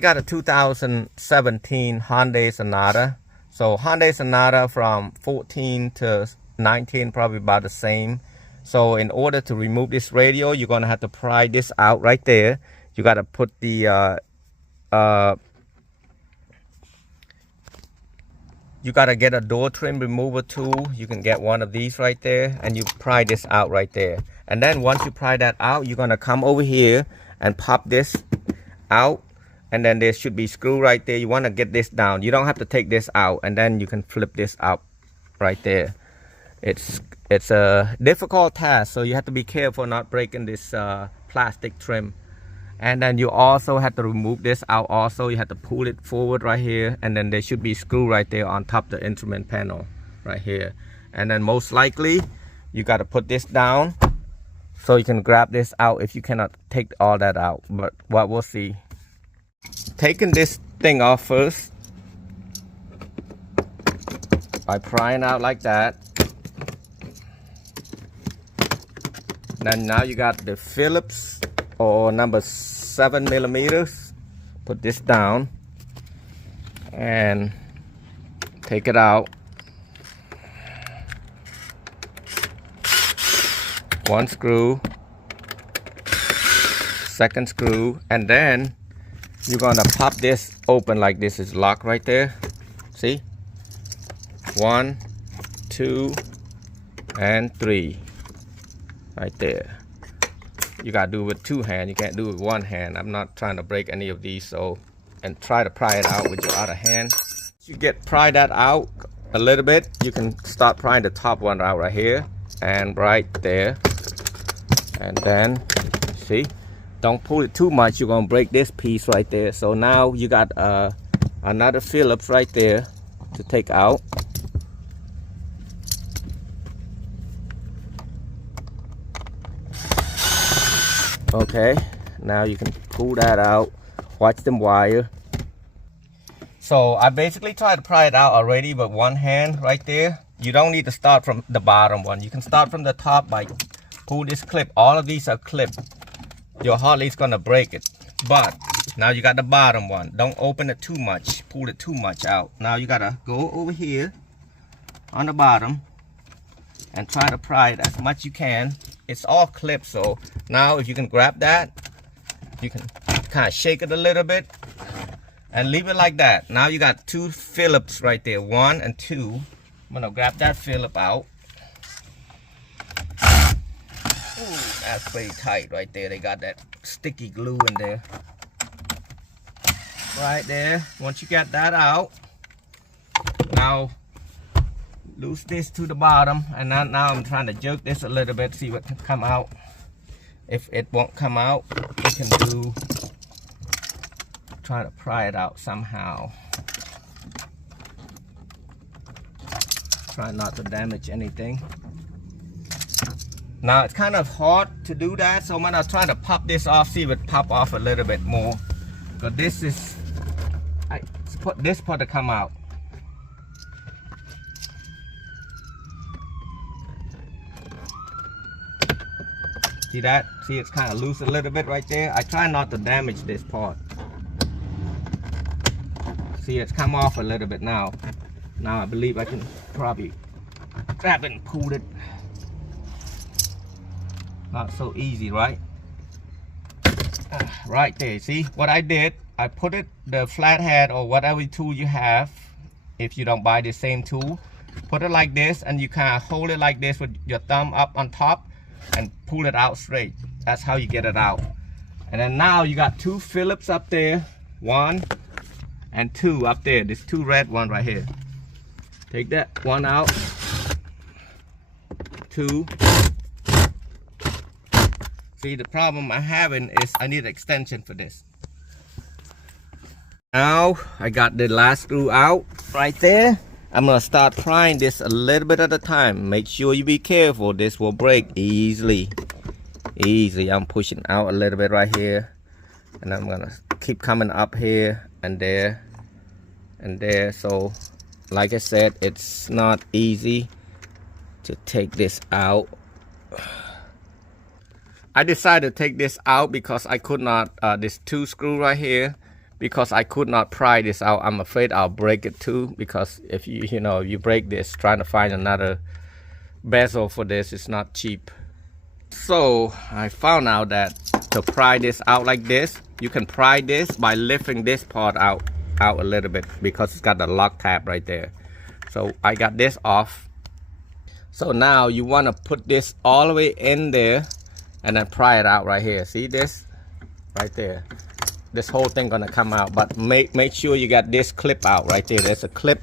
I got a 2017 Hyundai Sonata. So Hyundai Sonata from 14 to 19 probably about the same. So in order to remove this radio, you're gonna have to pry this out right there. You gotta put the you gotta get a door trim remover tool. You can get one of these right there, and you pry this out right there. And then once you pry that out, you're gonna come over here and pop this out. And then there should be screw right there. You want to get this down. You don't have to take this out, and then you can flip this out right there. It's a difficult task, so you have to be careful not breaking this plastic trim. And then you also have to remove this out also. You have to pull it forward right here, and then there should be screw right there on top of the instrument panel right here. And then most likely you got to put this down so you can grab this out if you cannot take all that out, but what we'll see. Taking this thing off first by prying out like that. Then now you got the Phillips or number 7 millimeters. Put this down and take it out. One screw, second screw, and then you're gonna pop this open like this. Is locked right there. See? 1, 2, and 3. Right there. You gotta do it with 2 hands. You can't do it with 1 hand. I'm not trying to break any of these, so and try to pry it out with your other hand. You pry that out a little bit. You can start prying the top one out right here and right there. And then see? Don't pull it too much, you're gonna break this piece right there. So now you got another Phillips right there to take out. Okay, now you can pull that out. Watch them wire. So I basically tried to pry it out already, but 1 hand right there. You don't need to start from the bottom one. You can start from the top by pull this clip. All of these are clipped. You're hardly gonna break it, but now you got the bottom one. Don't open it too much, pull it too much out. Now you gotta go over here on the bottom and try to pry it as much you can. It's all clipped, so now if you can grab that, you can kind of shake it a little bit and leave it like that. Now you got 2 Phillips right there, 1 and 2. I'm gonna grab that Phillip out. Ooh, that's pretty tight right there. They got that sticky glue in there. Right there. Once you get that out, now loose this to the bottom. And now I'm trying to jerk this a little bit, see what can come out. If it won't come out, we can try to pry it out somehow. Try not to damage anything. Now it's kind of hard to do that, so I'm gonna try to pop this off, see if it pop off a little bit more. But this is, this part to come out. See that? See, it's kind of loose a little bit right there. I try not to damage this part. See, it's come off a little bit now. Now I believe I can probably grab it and pull it. Not so easy, right? Right there. See what I did? I put it, the flathead or whatever tool you have, if you don't buy the same tool, put it like this, and you kind of hold it like this with your thumb up on top and pull it out straight. That's how you get it out. And then now you got 2 Phillips up there, 1 and 2 up there. There's 2 red ones right here. Take that one out. 2. See, the problem I'm having is I need an extension for this. Now I got the last screw out right there. I'm gonna start prying this a little bit at a time. Make sure you be careful. This will break easily. Easy. I'm pushing out a little bit right here, and I'm gonna keep coming up here and there and there. So like I said, it's not easy to take this out. I decided to take this out because I could not, this 2 screw right here, because I could not pry this out. I'm afraid I'll break it too, because if you break this, trying to find another bezel for this is not cheap. So I found out that to pry this out like this, you can pry this by lifting this part out a little bit, because it's got the lock tab right there. So I got this off. So now you want to put this all the way in there and then pry it out right here. See this right there? This whole thing gonna come out, but make sure you got this clip out right there. There's a clip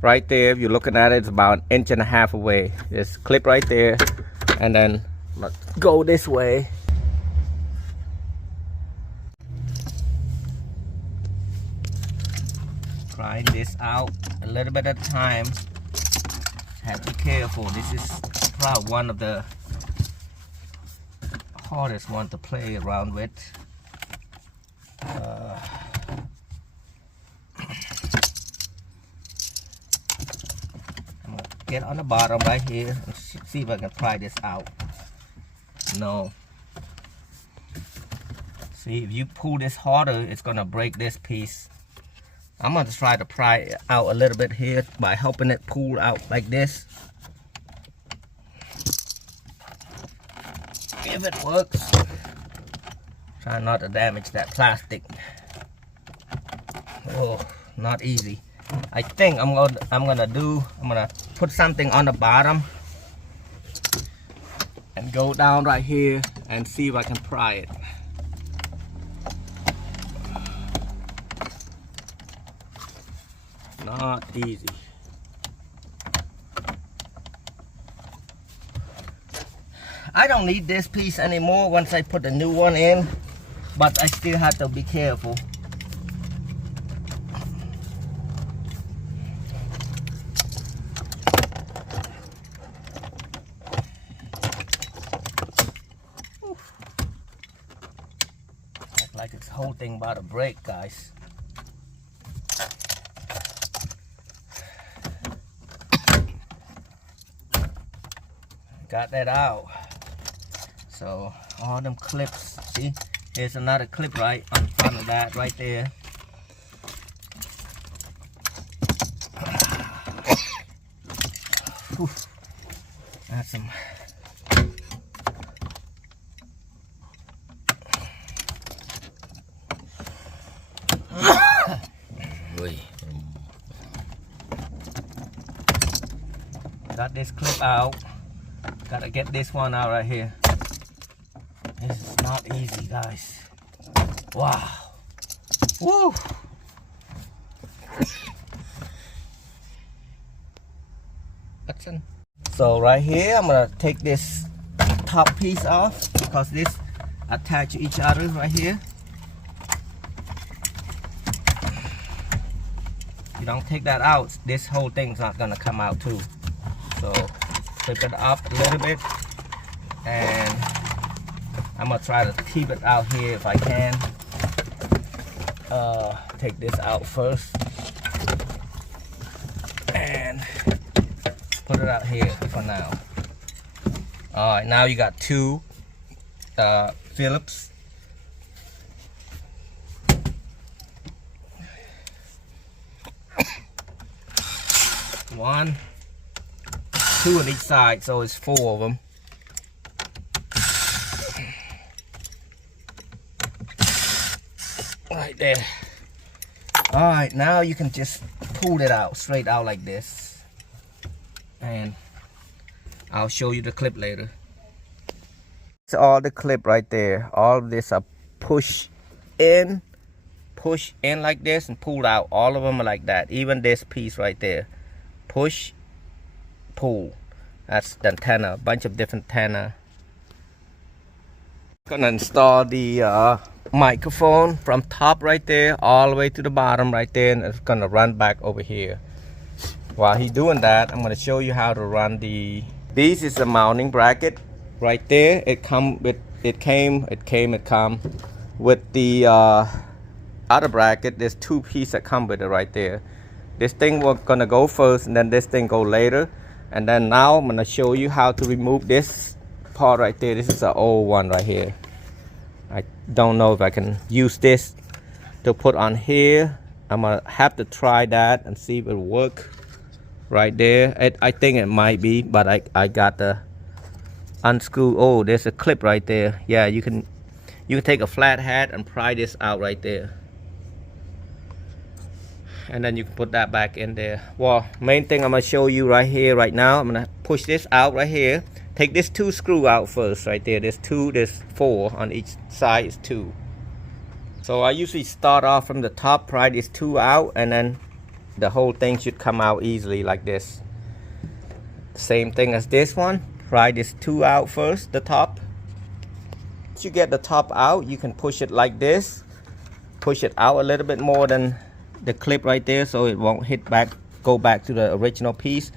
right there. If you're looking at it, it's about 1.5 inches away. There's a clip right there, and then let's go this way. Prying this out a little bit at a time. Have to be careful. This is probably one of the hardest one to play around with. I'm gonna get on the bottom right here and see if I can pry this out. No. See, if you pull this harder, it's gonna break this piece. I'm gonna try to pry it out a little bit here by helping it pull out like this. If it works. Try not to damage that plastic. Oh, not easy. I think I'm gonna put something on the bottom and go down right here and see if I can pry it. Not easy. I don't need this piece anymore once I put the new one in, but I still have to be careful. Looks like this whole thing about to break, guys. Got that out. So all them clips, see, here's another clip right on front of that right there. That's some. Got this clip out. Gotta get this one out right here. This is not easy, guys. Wow. Woo. So right here, I'm gonna take this top piece off because this attach to each other right here. You don't take that out, this whole thing's not gonna come out too. So flip it up a little bit, and I'm gonna try to keep it out here if I can. Take this out first and put it out here for now. All right, now you got two Phillips. One, two on each side, so it's 4 of them. Right there. All right, now you can just pull it out, straight out like this. And I'll show you the clip later. It's all the clip right there. All of this are push in like this and pull out. All of them are like that. Even this piece right there. Push, pull. That's the antenna, a bunch of different antenna. Gonna install the microphone from top right there all the way to the bottom right there, and it's gonna run back over here. While he's doing that, I'm gonna show you how to run this is a mounting bracket right there. It came with the other bracket. There's 2 pieces that come with it right there. This thing was gonna go first, and then this thing go later. And then now I'm gonna show you how to remove this part right there. This is an old one right here. I don't know if I can use this to put on here. I'm gonna have to try that and see if it'll work right there. I think it might be, but I got the unscrew. Oh, there's a clip right there. Yeah, you can take a flat hat and pry this out right there, and then you can put that back in there. Well, main thing I'm gonna show you right here right now, I'm gonna push this out right here. Take this 2 screw out first right there. There's 2, there's 4 on each side is 2. So I usually start off from the top, pry these 2 out, and then the whole thing should come out easily like this. Same thing as this one. Pry this 2 out first, the top. Once you get the top out, you can push it like this. Push it out a little bit more than the clip right there, so it won't go back to the original piece.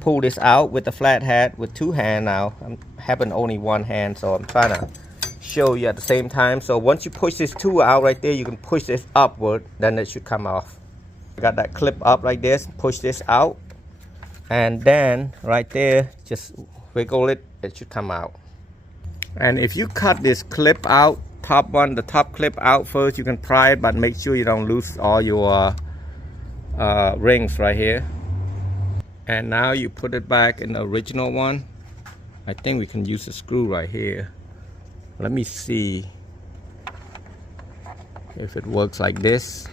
Pull this out with the flat hat with 2 hands now. I'm having only 1 hand, so I'm trying to show you at the same time. So once you push this 2 out right there, you can push this upward, then it should come off. Got that clip up like this, push this out, and then right there, just wiggle it, it should come out. And if you cut this clip out, the top clip out first, you can pry it, but make sure you don't lose all your rings right here. And now you put it back in the original one. I think we can use a screw right here. Let me see if it works like this.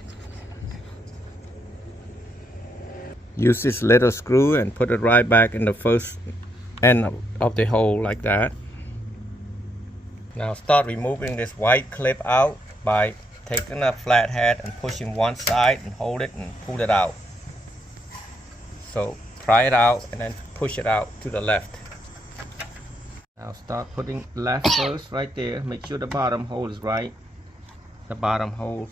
Use this little screw and put it right back in the first end of the hole like that. Now start removing this white clip out by taking a flat hat and pushing one side and hold it and pull it out. So pry it out and then push it out to the left. Now start putting left first right there. Make sure the bottom hole is right. The bottom hole.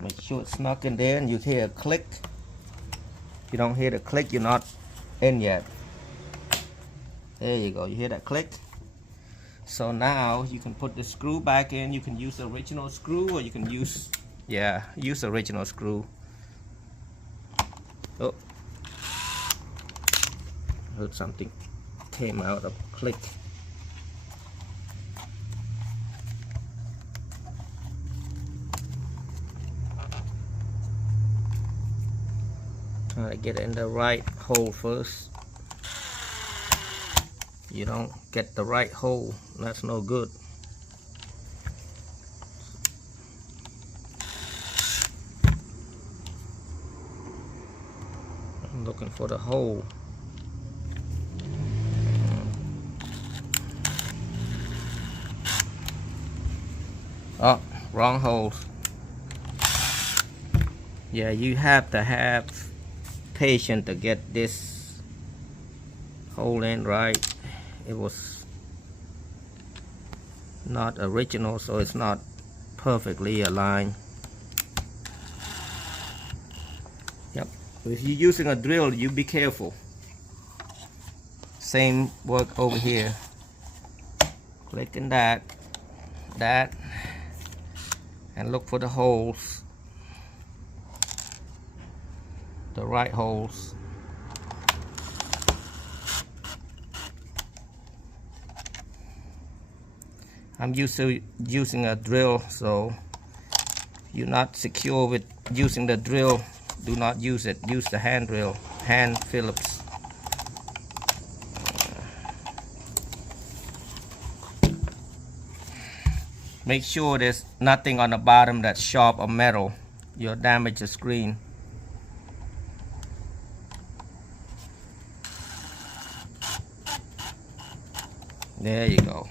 Make sure it's snug in there and you hear a click. If you don't hear the click, you're not in yet. There you go, you hear that click? So now you can put the screw back in. You can use the original screw, or you can use the original screw. Oh, heard something came out of click. Try to get it in the right hole first. You don't get the right hole, that's no good. I'm looking for the hole. Oh, wrong hole. Yeah, you have to have patience to get this hole in right. It was not original, so it's not perfectly aligned. Yep. If you're using a drill, you be careful. Same work over here. Clicking that, and look for the holes, the right holes. I'm used to using a drill, so if you're not secure with using the drill, do not use it. Use the hand drill, hand Phillips. Make sure there's nothing on the bottom that's sharp or metal. You'll damage the screen. There you go.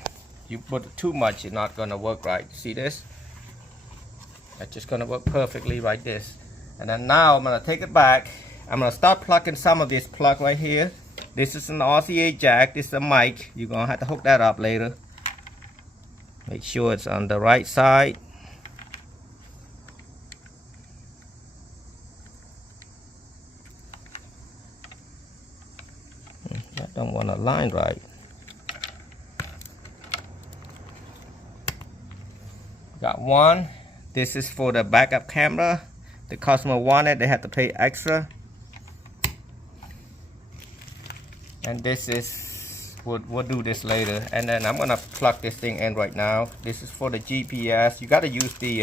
You put too much, it's not gonna work right. See this? That's just gonna work perfectly like this. And then now I'm gonna take it back. I'm gonna start plugging some of this plug right here. This is an RCA jack. This is a mic. You're gonna have to hook that up later. Make sure it's on the right side. I don't want to line right. Got one. This is for the backup camera. The customer wanted, they had to pay extra. And this is we'll do this later. And then I'm gonna plug this thing in right now. This is for the GPS. You gotta use the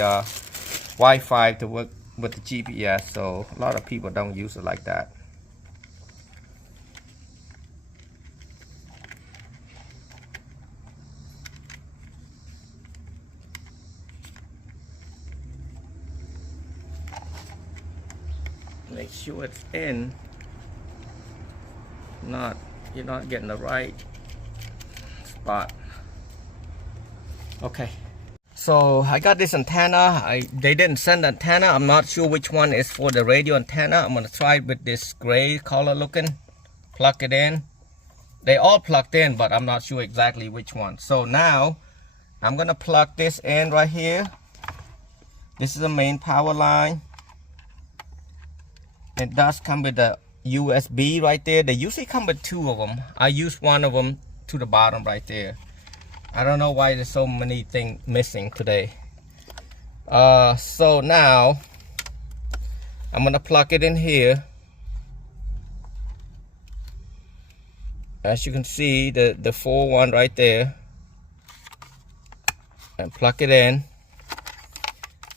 Wi-Fi to work with the GPS, so a lot of people don't use it like that. Make sure it's in. You're not getting the right spot. Okay. So I got this antenna. They didn't send the antenna. I'm not sure which one is for the radio antenna. I'm gonna try it with this gray color looking. Plug it in. They all plugged in, but I'm not sure exactly which one. So now I'm gonna plug this in right here. This is the main power line. It does come with the USB right there. They usually come with two of them. I used one of them to the bottom right there. I don't know why there's so many things missing today. So now I'm gonna plug it in here. As you can see, the 4 one right there, and plug it in.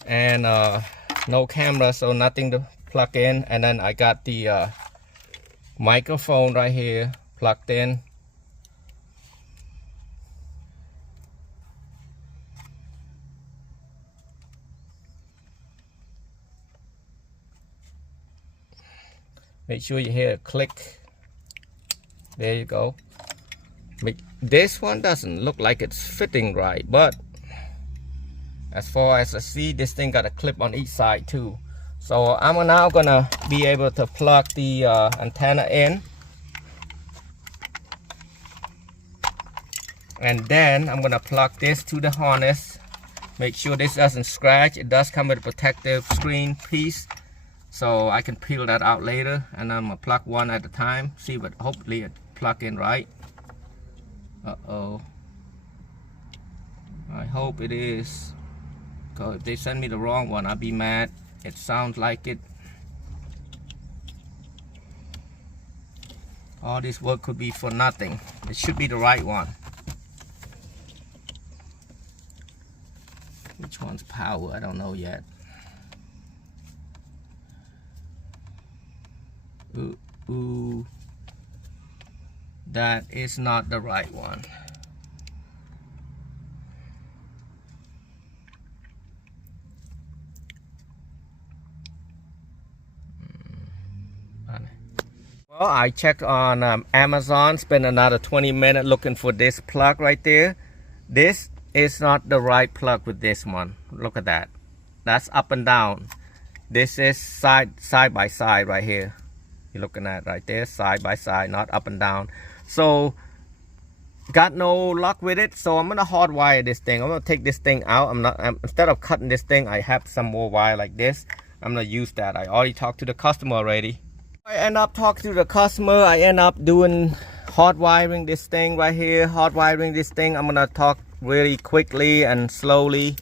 And no camera, so nothing to plug in. And then I got the microphone right here plugged in. Make sure you hear a click. There you go. This one doesn't look like it's fitting right, but as far as I see, this thing got a clip on each side too. So I'm now gonna be able to plug the antenna in. And then I'm gonna plug this to the harness. Make sure this doesn't scratch. It does come with a protective screen piece, so I can peel that out later. And I'm gonna plug one at a time. See, but hopefully it plug in right. Uh-oh. I hope it is. Because if they send me the wrong one, I'll be mad. It sounds like it. All this work could be for nothing. It should be the right one. Which one's power? I don't know yet. Ooh. That is not the right one. Well, I checked on Amazon, spent another 20 minutes looking for this plug right there. This is not the right plug with this one. Look at that. That's up and down. This is side by side right here. You're looking at right there, side by side, not up and down. So got no luck with it, so I'm gonna hardwire this thing. I'm gonna take this thing out. Instead of cutting this thing, I have some more wire like this. I'm gonna use that. I already talked to the customer already. I end up talking to the customer. I end up doing hot wiring this thing right here. Hot wiring this thing. I'm gonna talk really quickly and slowly.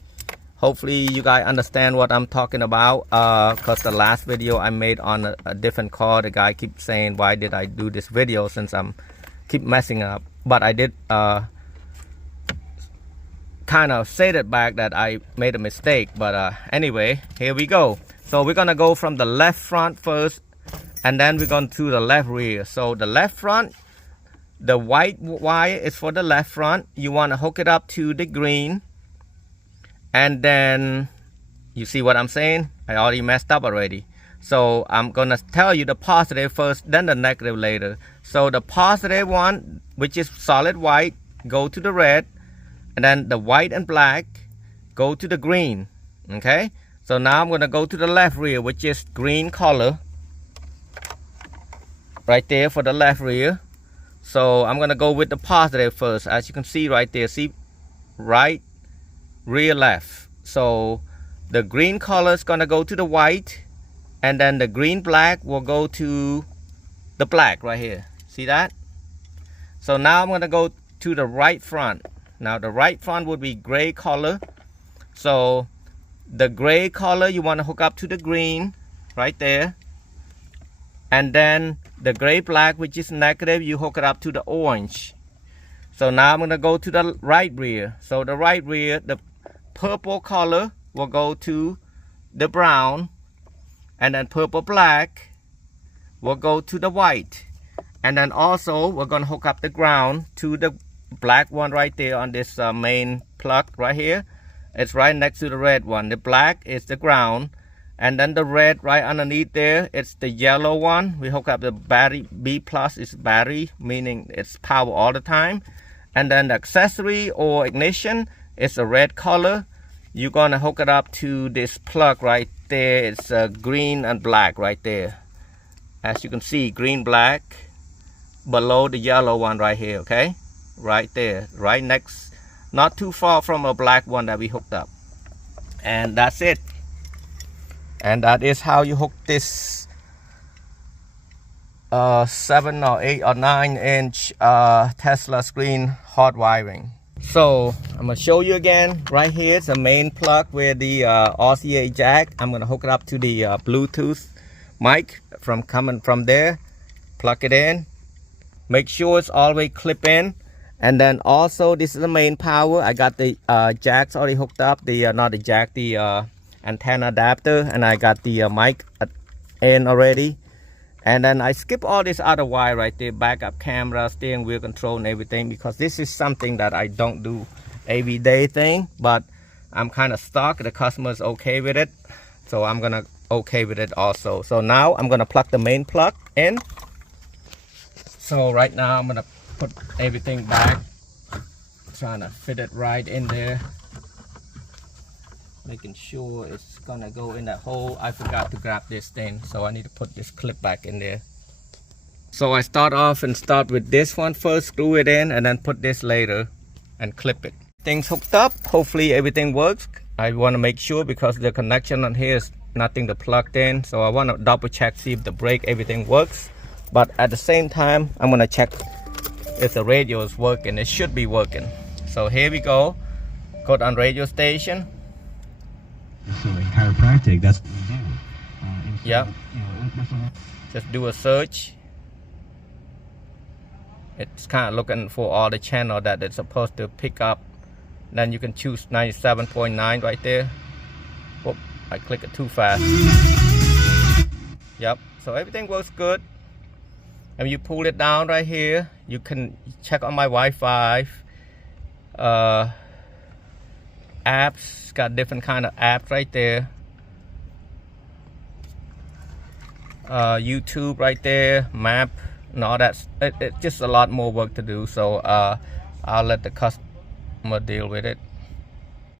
Hopefully you guys understand what I'm talking about. Cause the last video I made on a different car, the guy keeps saying, why did I do this video since I'm keep messing up? But I did kind of say that back that I made a mistake. But anyway, here we go. So we're gonna go from the left front first, and then we're going to the left rear. So the left front, the white wire is for the left front. You want to hook it up to the green. And then, you see what I'm saying? I already messed up already. So I'm going to tell you the positive first, then the negative later. So the positive one, which is solid white, go to the red. And then the white and black, go to the green. Okay? So now I'm going to go to the left rear, which is green color. Right there for the left rear. So I'm gonna go with the positive first. As you can see right there, see, right, rear, left. So the green color is gonna go to the white, and then the green black will go to the black right here. See that? So now I'm gonna go to the right front. Now the right front would be gray color. So the gray color you want to hook up to the green right there. And then the gray black, which is negative, you hook it up to the orange. So now I'm gonna go to the right rear. So the right rear, the purple color will go to the brown, and then purple black will go to the white. And then also we're gonna hook up the ground to the black one right there on this main plug right here. It's right next to the red one. The black is the ground, and then the red right underneath there, it's the yellow one. We hook up the battery. B plus is battery, meaning it's power all the time. And then the accessory or ignition is a red color. You're gonna hook it up to this plug right there. It's green and black right there. As you can see, green, black, below the yellow one right here, okay? Right there, right next, not too far from a black one that we hooked up. And that's it. And that is how you hook this 7 or 8 or 9 inch Tesla screen hot wiring. So I'm gonna show you again. Right here is the main plug where the RCA jack. I'm gonna hook it up to the Bluetooth mic coming from there. Plug it in. Make sure it's always clip in. And then also this is the main power. I got the jacks already hooked up. The not the jack, the antenna adapter, and I got the mic in already. And then I skip all this other wire right there, backup camera, steering wheel control and everything, because this is something that I don't do everyday thing, but I'm kind of stuck. The customer's okay with it, so I'm gonna okay with it also. So now I'm gonna plug the main plug in. So right now I'm gonna put everything back, trying to fit it right in there, making sure it's gonna go in that hole. I forgot to grab this thing, so I need to put this clip back in there. So I start with this one first, screw it in, and then put this later and clip it. Things hooked up, hopefully everything works. I want to make sure because the connection on here is nothing to plug in, so I want to double check, see if the brake, everything works. But at the same time, I'm gonna check if the radio is working. It should be working. So here we go. Go on radio station. So in chiropractic, that's what we do. Yeah. Just do a search. It's kind of looking for all the channel that it's supposed to pick up. Then you can choose 97.9 right there. Whoop, I clicked it too fast. Yep. So everything works good. And you pull it down right here. You can check on my Wi-Fi. Apps, got different kind of apps right there. YouTube right there, map, and all that. It's just a lot more work to do, so I'll let the customer deal with it.